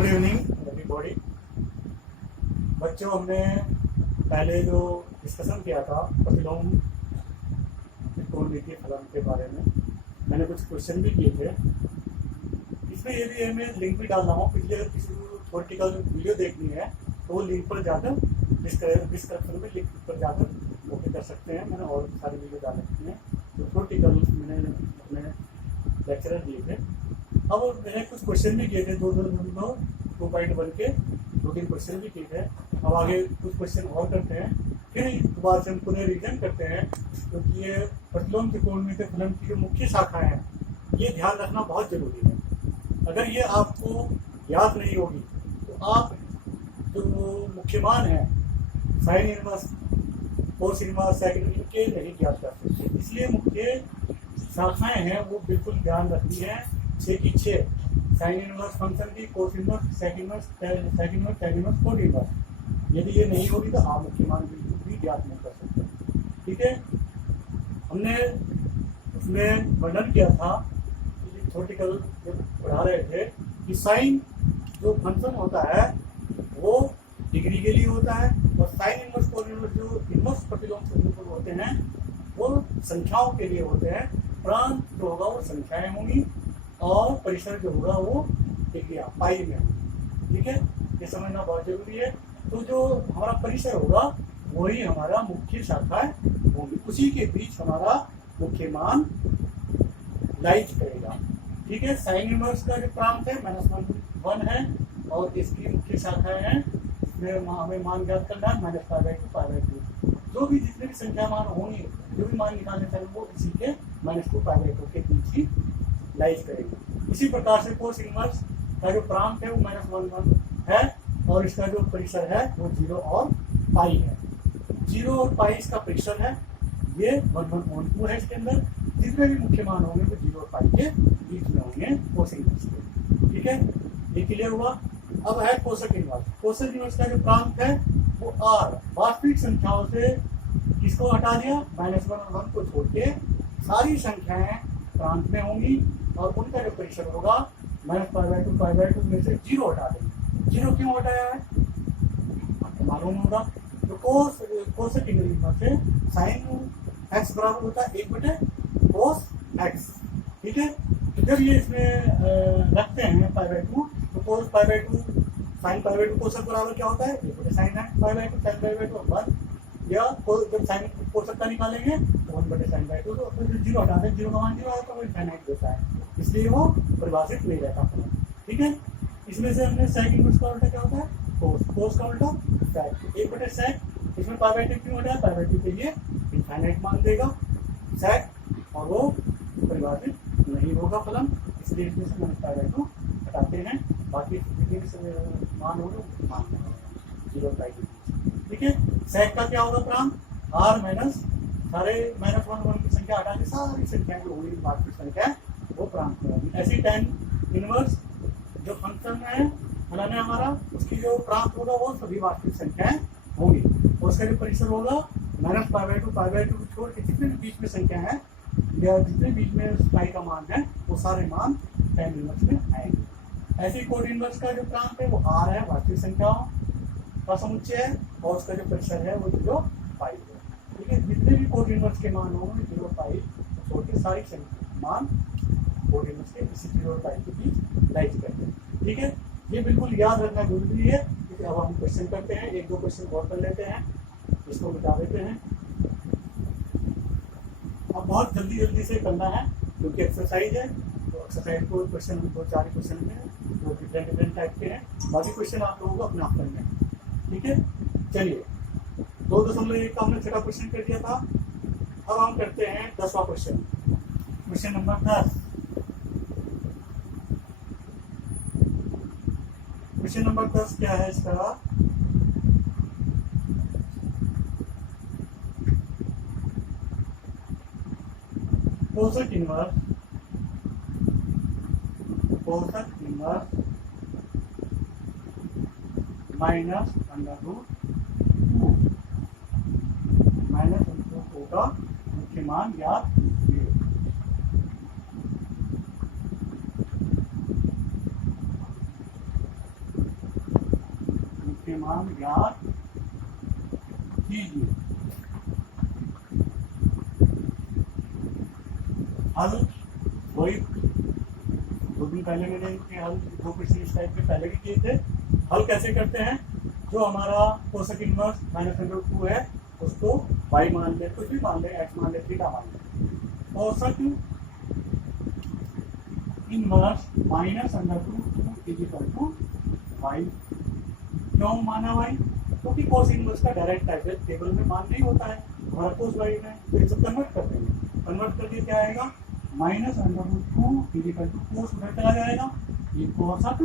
Good evening everybody. बच्चों, हमने पहले जो डिस्कशन किया था प्रतिलोम त्रिकोणमितीय फलन के बारे में, मैंने कुछ क्वेश्चन भी किए थे। इसमें ये भी है, मैं लिंक भी डाल रहा हूँ। पिछले अगर किसी को थ्योरेटिकल वीडियो देखनी है तो वो लिंक पर जाकर डिस्क्रिप्शन में लिंक पर जाकर ओके कर सकते हैं। मैंने और सारी वीडियो डाल रखी हैं जो थ्योरेटिकल मैंने अपने लेक्चरर दिए थे। अब मैंने कुछ क्वेश्चन भी किए थे, 2.1 के 2-3 क्वेश्चन भी किए थे। अब आगे कुछ क्वेश्चन और करते हैं, फिर दोबारा से हम पुनः रिविजन करते हैं, क्योंकि ये प्रतिलोम त्रिकोणमितीय फलन की जो मुख्य शाखाएं हैं ये ध्यान रखना बहुत जरूरी है। अगर ये आपको याद नहीं होगी तो आप जो मुख्य मान है sine inverse, cos inverse, second इनके नहीं ज्ञात कर सकते। इसलिए मुख्य शाखाएं हैं वो बिल्कुल ध्यान रखनी है। 6 की 6 साइन इनवर्स फंक्शन की, cos inverse, second inverse, tan inverse, cot inverse. यदि ये नहीं होगी तो आप मुख्य मान बिल्कुल भी ज्ञात नहीं कर सकते। ठीक है, हमने उसमें वर्णन किया था थ्योरेटिकल जब पढ़ा रहे थे कि साइन जो फंक्शन होता है वो डिग्री के लिए होता है, और साइन इनवर्स, कोस इनवर्स जो इनवर्स प्रतिलोम त्रिकोण होते हैं वो संख्याओं के लिए होते हैं। प्रांत जो होगा वो संख्याएं होंगी और परिसर जो होगा वो डिग्रियां पाई में होगी। ठीक है, ये समझना बहुत जरूरी है। तो जो हमारा परिसर होगा वही हमारा मुख्य शाखा होगी, उसी के बीच हमारा मुख्य मान लाइज करेगा। ठीक है, साइन इनवर्स का जो प्रांत है -1 है और इसकी मुख्य शाखाएं हैं, इसमें हमें मान ज्ञात करना है -π/2। जो भी जितने भी संख्या मान होंगे, जो भी मान निकालने चाहिए वो इसी के -2π/2 के बीच ही लाइज करेंगे। इसी प्रकार से कोस इनवर्स का जो प्रांत है वो -1 है और इसका जो परिसर है वो 0 और पाई है। 0 और पाई इसका परिसर है, ये 1/2 है। इसके अंदर जितने भी मुख्य मान होंगे वो 0 और पाई के बीच में होंगे कोस इनवर्स के। ठीक है, ये क्लियर हुआ। अब है कोसक इनवर्स। कोसक इनवर्स का जो प्रांत है वो r, वास्तविक संख्याओं से किसको हटा दिया, -1 और 1 को छोड़ के सारी संख्याएं प्रांत में होंगी और उनका जो परिसर होगा -π/2 में से 0 हटा देंगे। 0 क्यों हटाया है आपको मालूम होगा। तो कोसक इनवर्स से साइन x बराबर होता है 1/cos x। ठीक है, तो जब ये इसमें रखते हैं π/2 तो cos π/2 साइन π/2 कोसक बराबर क्या होता है 1/sin π/2, tan π/2 1, या जब साइन कोसक का निकालेंगे तो 1/sin/2। तो फिर 0 हटा दें, 0 का मान 0 है तो इनफाइनाइट देता है, इसलिए वो परिभाषित नहीं रहता फलन। ठीक है, इसमें से हमने सेक इनवर्स का उल्टा क्या होता है कोस, कोस का उल्टा सेक, 1/सेक। इसमें π/2 क्यों होता है, π/2 के लिए इनफाइनाइट मान देगा सेक और वो परिभाषित नहीं होगा फलन, इसलिए इसमें से -π/2 हटाते हैं। बाकी जितने मान होंगे मान 0 पाई के बीच। ठीक है, सेक का क्या होगा प्रांत, r माइनस सारे -1 की संख्या हटा के सारी संख्याएं जो हुई वास्तविक संख्या वो प्रांत में होगी। ऐसी tan इनवर्स जो फंक्शन है फलन है हमारा, उसकी जो प्रांत होगा वो सभी वास्तविक संख्याएं होंगी और उसका जो परिसर होगा -π/2 को छोड़ के जितने भी बीच में संख्या है या जितने बीच में पाई का मान है वो सारे मान tan इनवर्स में आएंगे। ऐसे कोट इनवर्स का जो प्रांत है वो r है, वास्तविक संख्याओं का समुच्चय है और उसका जो परिसर है वो 0 पाई है। ठीक है, जितने भी कोट इनवर्स के मान होंगे 0 पाई छोड़ के सारी मान कोट इनवर्स के इसी 0 पाई के बीच लाइज करते हैं। ठीक है, ये बिल्कुल याद रखना जरूरी है। अब हम क्वेश्चन करते हैं, 1-2 क्वेश्चन और कर लेते हैं, इसको बता देते हैं। अब बहुत जल्दी से करना है क्योंकि एक्सरसाइज है, तो एक्सरसाइज को क्वेश्चन 2-4 क्वेश्चन में जो डिफरेंट टाइप के हैं, बाकी क्वेश्चन आप लोगों को अपने आप करने हैं। ठीक है, चलिए 2.1 का हमने छठा क्वेश्चन कर दिया था। अब हम करते हैं 10वां question, question number 10। Question number 10 क्या है इसका, कोसक इनवर्स -√2 का मुख्य मान ज्ञात कीजिए। के मान ज्ञात कीजिए। हल वही 2 दिन पहले मैंने हल 2 क्वेश्चन इस टाइप के पहले भी किए थे। हल कैसे करते हैं, जो हमारा कोसेक इनवर्स -√2 है उसको y मान ले, कुछ भी मान ले, x मान ले, थीटा मान ले। Cosec inverse -√2 y। क्यों माना y? क्योंकि कोस इनवर्स का डायरेक्ट टाइप है, टेबल में मान नहीं होता है, हमारा कोस y में, तो इसे कन्वर्ट कर देंगे। कन्वर्ट करके क्या आएगा, -√2 कोस उधर चला जाएगा, ये कोसेक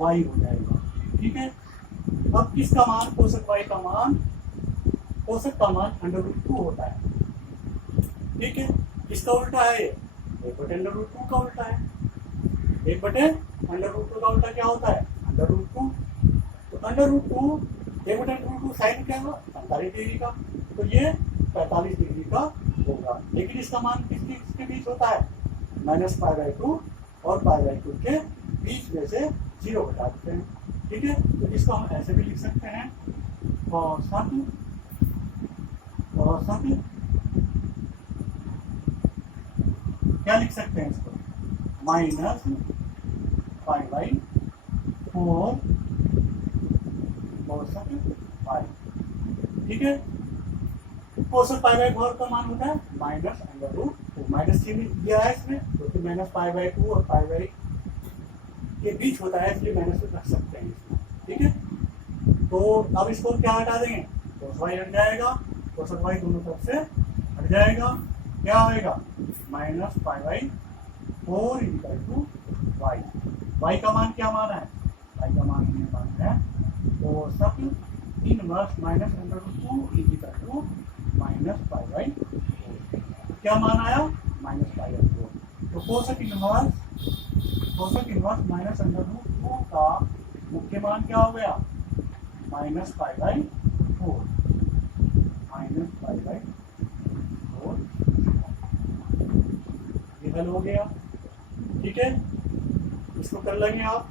y हो जाएगा। ठीक है, अब किसका मान, कोसेक y का मान, कोसेक का मान √2 होता है। ठीक है, इसका उल्टा है, 1/√2 का उल्टा है। 1/√2 का उल्टा क्या होता है, √2। तो √2 1/√2 साइन क्या होगा, 45 डिग्री का, तो ये 45 डिग्री का होगा। लेकिन इसका मान किसके बीच होता है, -π/2 और π/2 के बीच में से 0 घटा देते हैं। ठीक है, तो इसको हम ऐसे भी लिख सकते हैं, कोसेक क्या लिख सकते हैं इसको, -π/4 कोसेक π। ठीक है, कोसेक π/4 का मान होता है -√2, -3 दिया है इसमें, क्योंकि -π/2 और π के बीच होता है, इसलिए माइनस रख सकते हैं इसमें। ठीक है, तो अब इसको क्या हटा देंगे, कोस y हट जाएगा, कोसेक y दोनों तरफ से हट जाएगा, क्या आएगा, -π/4 y। y का मान क्या माना है, y का मान हमने माना है कोसेक इनवर्स -√2 -π/4। क्या मान आया, -π/4। तो कोसेक इनवर्स -√2 का मुख्य मान क्या हो गया, -π/4। ये हल हो गया। ठीक है, इसको कर लेंगे आप।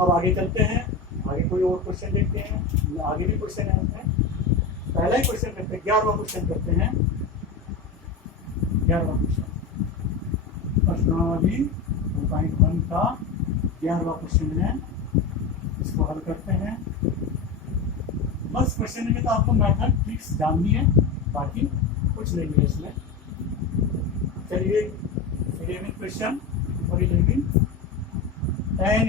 अब आगे चलते हैं, आगे कोई और क्वेश्चन देखते हैं। आगे भी क्वेश्चन है उसमें, पहला ही क्वेश्चन करते हैं, 11वां क्वेश्चन करते हैं। 11वां क्वेश्चन प्रश्नावली 2.1 का 11वां क्वेश्चन है, इसको हल करते हैं। बस क्वेश्चन में तो आपको मेथड ट्रिक्स जाननी है, बाकी कुछ नहीं है इसमें। चलिए 11th क्वेश्चन और 11 tan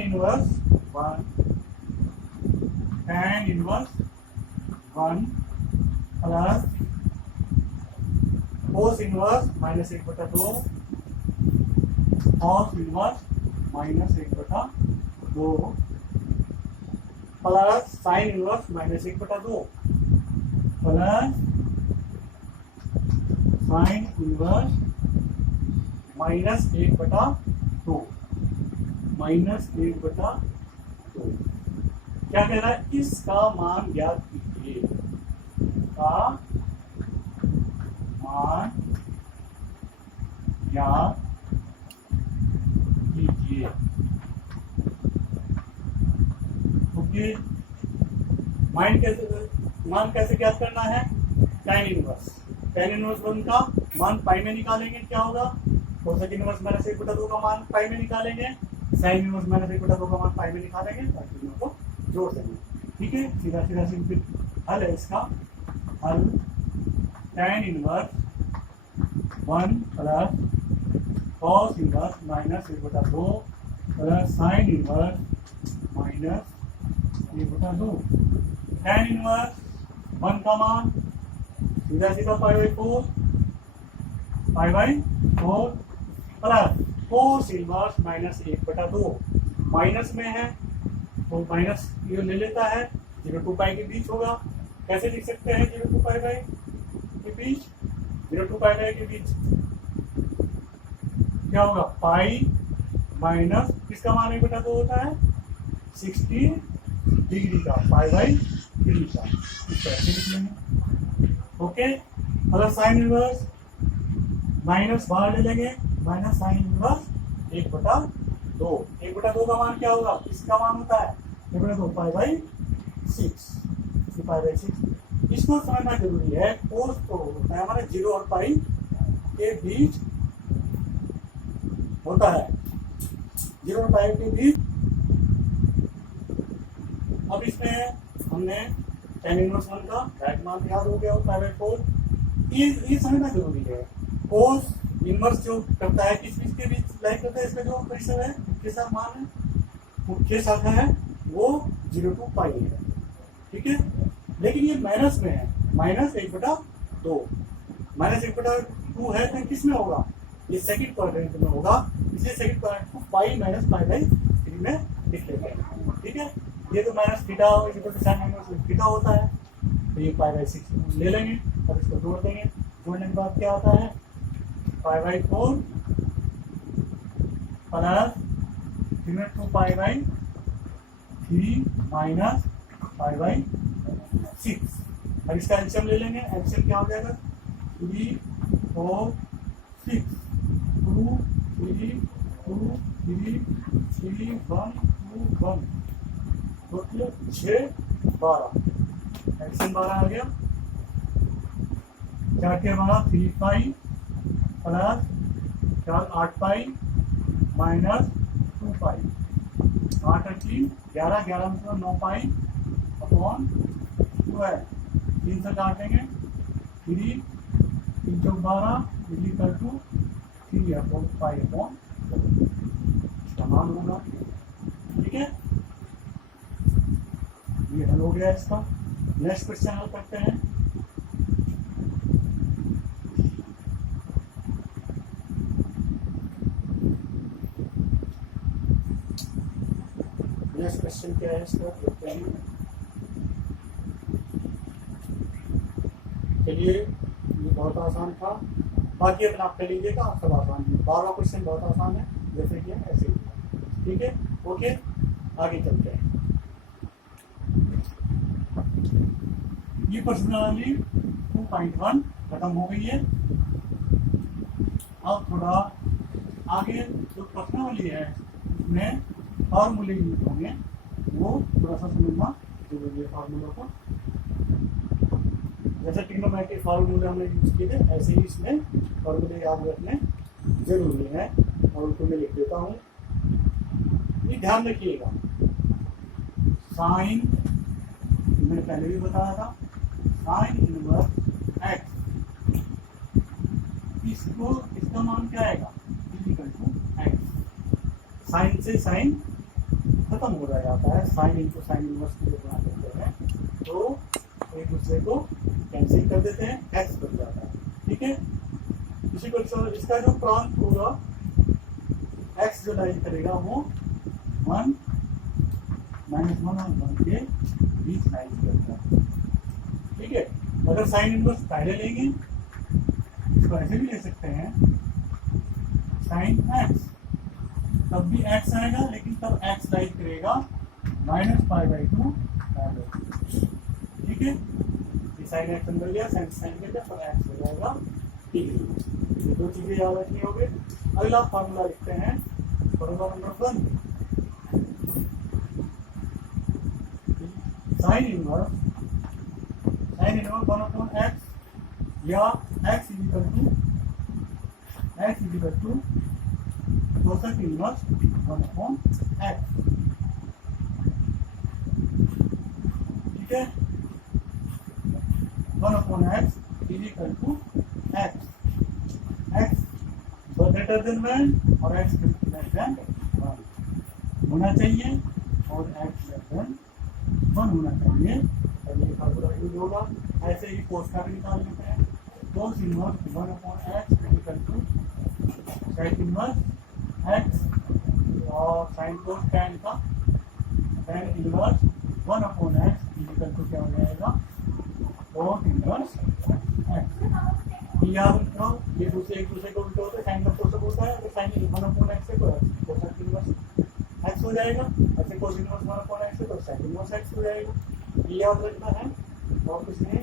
inverse 1 plus cos inverse -1/2 cos inverse -1/2 plus sine inverse -1/2 plus sine inverse -1/2 क्या कह रहा है, इसका मान ज्ञात कीजिए, का मान ज्ञात कीजिए। ओके, मान कैसे ज्ञात करना है, tan इनवर्स 1 का मान पाई में निकालेंगे, क्या होगा, कोसेक इनवर्स -1/2 का मान पाई में निकालेंगे, साइन इनवर्स -1/2 का मान पाई में निकालेंगे, बाकी दोनों को जोड़ देंगे। ठीक है, सीधा सिंपल हल है इसका। हल tan inverse 1 plus cos inverse -1/2 plus sine inverse -1/2। tan inverse 1 का मान सीधा π/4 प्लस कोस इनवर्स -1/2, माइनस में है तो माइनस ये ले लेता है, 0 to π के बीच होगा। कैसे लिख सकते हैं 0 to π के बीच, 0 to π के बीच क्या होगा, पाई माइनस किसका मान 1/2 होता है, 60 डिग्री का, π/3 का, इस तरह से लिख लेंगे। ओके, अगर साइन इनवर्स माइनस बाहर ले लेंगे, माइनस साइन इनवर्स 1/2 का मान क्या होगा, इसका मान होता है 1/2 π/3 6 3π/6। इसको समझना जरूरी है। कोस तो होता है हमारे 0 और पाई के बीच होता है, 0 और पाई के बीच। अब इसमें हमने tan इनवर्स 1 का डायरेक्ट मान याद हो गया और π/4। ये समझना जरूरी है। कोस इनवर्स जो करता है किस के बीच लाइन करता है, इसका जो प्रेशर है मुख्य शाखा मान है, मुख्य शाखा है वो 0 to पाई है, ठीक है। लेकिन ये माइनस में है, -1/2। -1/2 है तो किस में होगा, ये सेकंड क्वाड्रेंट में होगा, इसलिए सेकंड क्वाड्रेंट को पाई माइनस π/3 में लिख लेते हैं, ठीक है। ये तो माइनस थीटा थीटा होता है, तो ये π/6 ले लेंगे और इसको जोड़ देंगे। जोड़ने के बाद क्या आता है, π/4 प्लस 2π/3 माइनस π/6। अब इसका एलसीएम ले लेंगे। एलसीएम क्या हो जाएगा, 3 4 6 2 3 2 3 3 1 2 1 टोटल 6 12। एलसीएम 12 आ गया। 4 के 12 3π प्लस 4 8π माइनस 2π। 8 और 3 11, 11 में 9π अपॉन 12। 3 से काटेंगे 3 3 चौक 12 3 अपॉन पाई अपॉन इसका मान होगा, ठीक है। ये हल हो गया इसका। नेक्स्ट क्वेश्चन हल करते हैं। नेक्स्ट क्वेश्चन क्या है इसका देखते हैं। चलिए ये बहुत आसान था, बाकी अपना आप कर लीजिएगा, सब आसान है। 12वां क्वेश्चन बहुत आसान है, जैसे कि ऐसे ही, ठीक है। ओके, आगे चलते हैं। ये प्रश्नावली 2.1 खत्म हो गई है। अब थोड़ा आगे जो प्रश्नावली है उसमें फॉर्मूले यूज होंगे, वो थोड़ा सा समझना जरूरी है। फार्मूलों को जैसे ट्रिग्नोमेट्रिक फार्मूले हमने यूज किए थे, ऐसे ही इसमें फार्मूले याद रखने जरूरी है, और उनको मैं लिख देता हूँ। ये ध्यान रखिएगा, साइन मैंने पहले भी बताया था, साइन इनवर्स एक्स, इसका मान क्या आएगा, इक्वल टू एक्स। साइन से साइन खत्म हो जाता है, साइन इनटू साइन इनवर्स को बना देते हैं तो एक दूसरे को कैंसिल कर देते हैं, एक्स बन जाता है, ठीक है। इसी को इसका जो प्रांत होगा, एक्स जो लाइन करेगा वो 1 -1 और 1 के बीच लाइन करता है, ठीक है। अगर साइन इनवर्स पहले लेंगे, इसको ऐसे भी ले सकते हैं, साइन एक्स, तब भी एक्स आएगा, लेकिन तब एक्स लाइन करेगा -π/2, ठीक है। साइन एक्स अंदर गया, साइन साइन के तब एक्स हो जाएगा, ठीक है। ये दो चीजें याद रखनी होगी। अगला फार्मूला लिखते हैं, formula number 1, sine inverse 1/x या x equal to cosec inverse 1/x, ठीक है। 1/x is equal to x greater than 1 और x लेस देन 1 होना चाहिए, और x लेस देन 1 होना चाहिए, ये फार्मूला यूज होगा। ऐसे ही कोस का भी निकाल लेते हैं। Cos inverse 1/x equal to sine inverse x और साइन कोस tan का tan inverse 1/x equal to क्या हो जाएगा, कोस इनवर्स x। याद रखो, ये दूसरे एक दूसरे को उल्टे होते हैं, साइन का कोस होता है, तो साइन 1/x से कोसेक इनवर्स x हो जाएगा, ऐसे कोस इनवर्स 1/x से तो साइन इनवर्स x हो जाएगा। ये याद रखना है, और कुछ नहीं।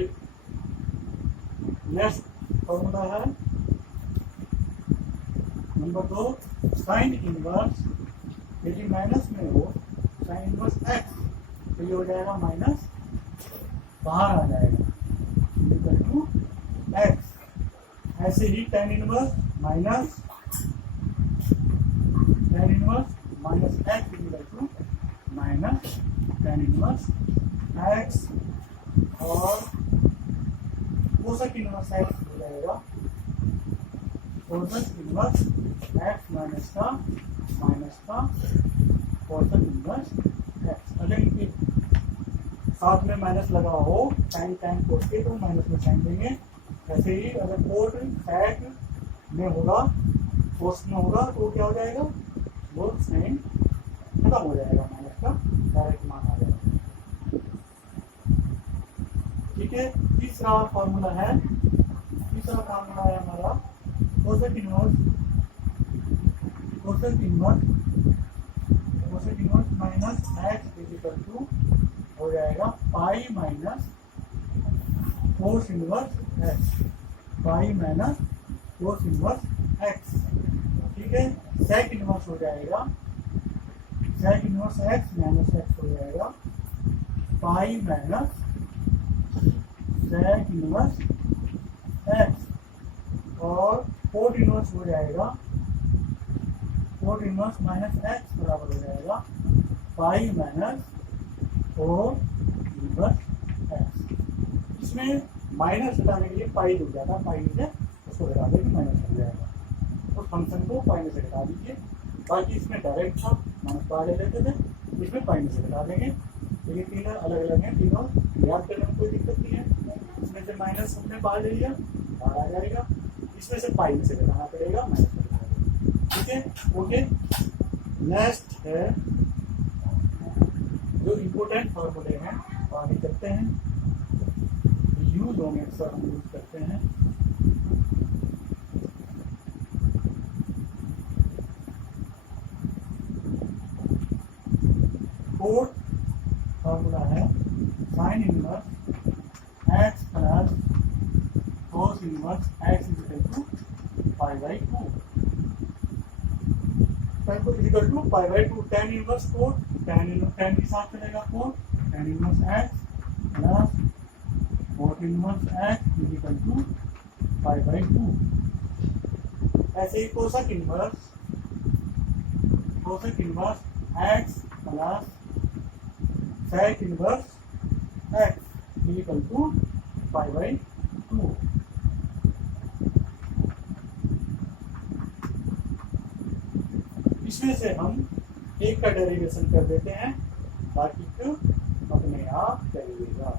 एक नेक्स्ट फॉर्मूला है नंबर 2, साइन इनवर्स, यदि माइनस में हो, साइन इनवर्स एक्स तो ये हो जाएगा माइनस, बाहर आ जाएगा इक्वल टू एक्स। ऐसे ही tan inverse minus x equal to minus tan inverse x, और कोसेक इनवर्स एक्स हो जाएगा कोसेक इनवर्स एक्स माइनस का कोसेक इनवर्स एक्स। अगर इनके साथ में माइनस लगा हो साइन टाइम कोस के तो माइनस में साइन देंगे। ऐसे ही अगर कोट सैक में होगा, कोस में होगा तो क्या हो जाएगा, वो साइन खत्म हो जाएगा, माइनस का डायरेक्ट मान आ जाएगा। ठीक है। तीसरा फार्मूला है हमारा cosec inverse minus x equal to हो जाएगा pi minus cos inverse x, pi minus cos inverse x. ठीक है। सेक इनवर्स हो जाएगा, sec inverse x minus x हो जाएगा pi minus sec inverse x, और कोट इनवर्स हो जाएगा, कोट इनवर्स माइनस एक्स बराबर हो जाएगा pi minus cot inverse x. इसमें माइनस हटाने के लिए पाई जुड़ जाता है, पाई से उसको घटा देंगे माइनस हो जाएगा, तो फंक्शन को पाई में से घटा दीजिए। बाकी इसमें डायरेक्ट था, माइनस पाई ले लेते थे, इसमें पाई में से घटा देंगे। तो ये तीनों अलग अलग हैं, तीनों याद करने में कोई दिक्कत नहीं है। इसमें से माइनस हमने बाहर ले लिया, बाहर आ जाएगा, इसमें से पाई में से घटाना पड़ेगा, माइनस में घटाना। ठीक है। ओके। नेक्स्ट है जो इम्पोर्टेंट फॉर्मूले हैं, आगे चलते हैं। यूज होंगे, अक्सर हम यूज करते हैं। फोर्थ फॉर्मूला है sine inverse x plus cos inverse x equal to pi by two, equal to pi by two. Tan inverse cot, tan के साथ चलेगा cot, tan inverse x plus cot inverse x equal to pi by two. ऐसे ही cosec inverse x plus sec inverse x equal to pi by two. इसमें से हम एक का डेरिवेशन कर देते हैं, बाकी को अपने आप करिएगा।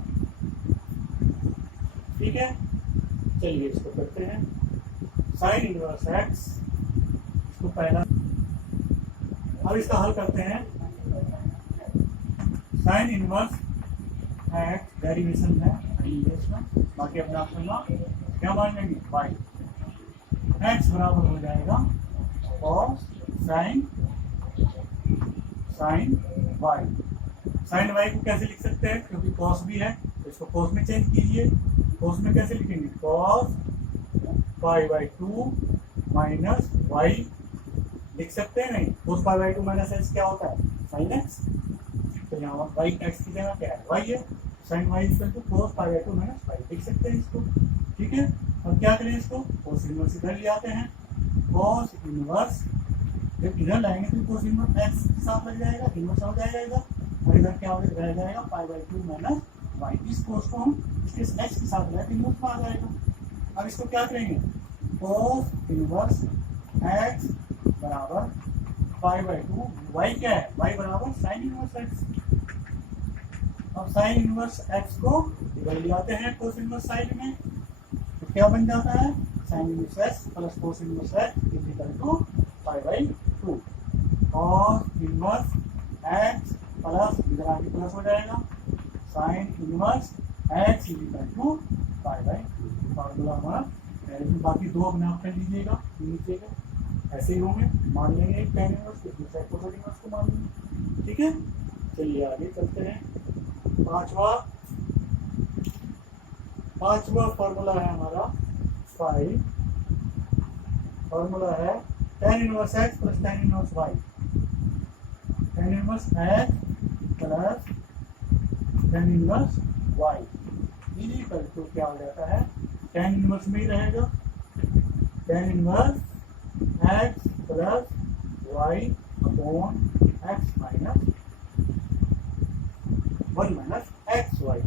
ठीक है। चलिए इसको करते हैं। साइन इनवर्स एक्स, इसको पहला, अब इसका हल करते हैं। साइन इनवर्स एक्स डेरिवेशन है, बाकी अपने आप करना। क्या मान लेंगे, वाई, एक्स बराबर हो जाएगा और साइन वाई। साइन वाई को कैसे लिख सकते हैं, क्योंकि कॉस भी है तो इसको कॉस में चेंज कीजिए। कॉस में कैसे लिखेंगे, cos pi by two minus y लिख सकते हैं, नहीं। Cos pi by two minus x क्या होता है, साइन एक्स। तो यहाँ वाई एक्स की जगह क्या है, वाई है। Sine y equal to cos pi by two minus y लिख सकते हैं इसको। ठीक है। अब क्या करें, इसको कॉस इनवर्स इधर ले आते हैं। कॉस इनवर्स जब इधर लाएंगे तो कोस इनवर्स एक्स के साथ लग जाएगा, इनवर्स हो जाएगा, और इधर क्या रह जाएगा pi by two minus y. इस कोस को हम इसके एक्स के साथ लाए तो इनवर्स में आ जाएगा। अब इसको क्या करेंगे, कोस इनवर्स एक्स बराबर पाई बाई टू, वाई क्या है, वाई बराबर साइन इनवर्स एक्स। अब साइन इनवर्स एक्स को इधर ले आते हैं कोस इनवर्स साइड में, तो क्या बन जाता है, sine inverse x plus cos inverse x equal to pi by two. और इनवर्स एक्स प्लस इधर आगे प्लस हो जाएगा, sine inverse x equal to pi by two. Formula हमारा, बाकी दो अपने आप कर लीजिएगा नीचे का, ऐसे ही होंगे। मान लेंगे एक tan इनवर्स, फिर दूसरा कोसेक इनवर्स को मान लेंगे। ठीक है। चलिए आगे चलते हैं। पांचवा फॉर्मूला है हमारा 5। फॉर्मूला है tan inverse x plus tan inverse y. tan inverse x plus tan inverse y equal to क्या हो जाता है, tan इनवर्स में ही रहेगा, tan inverse x plus y upon x minus 1 minus x Y.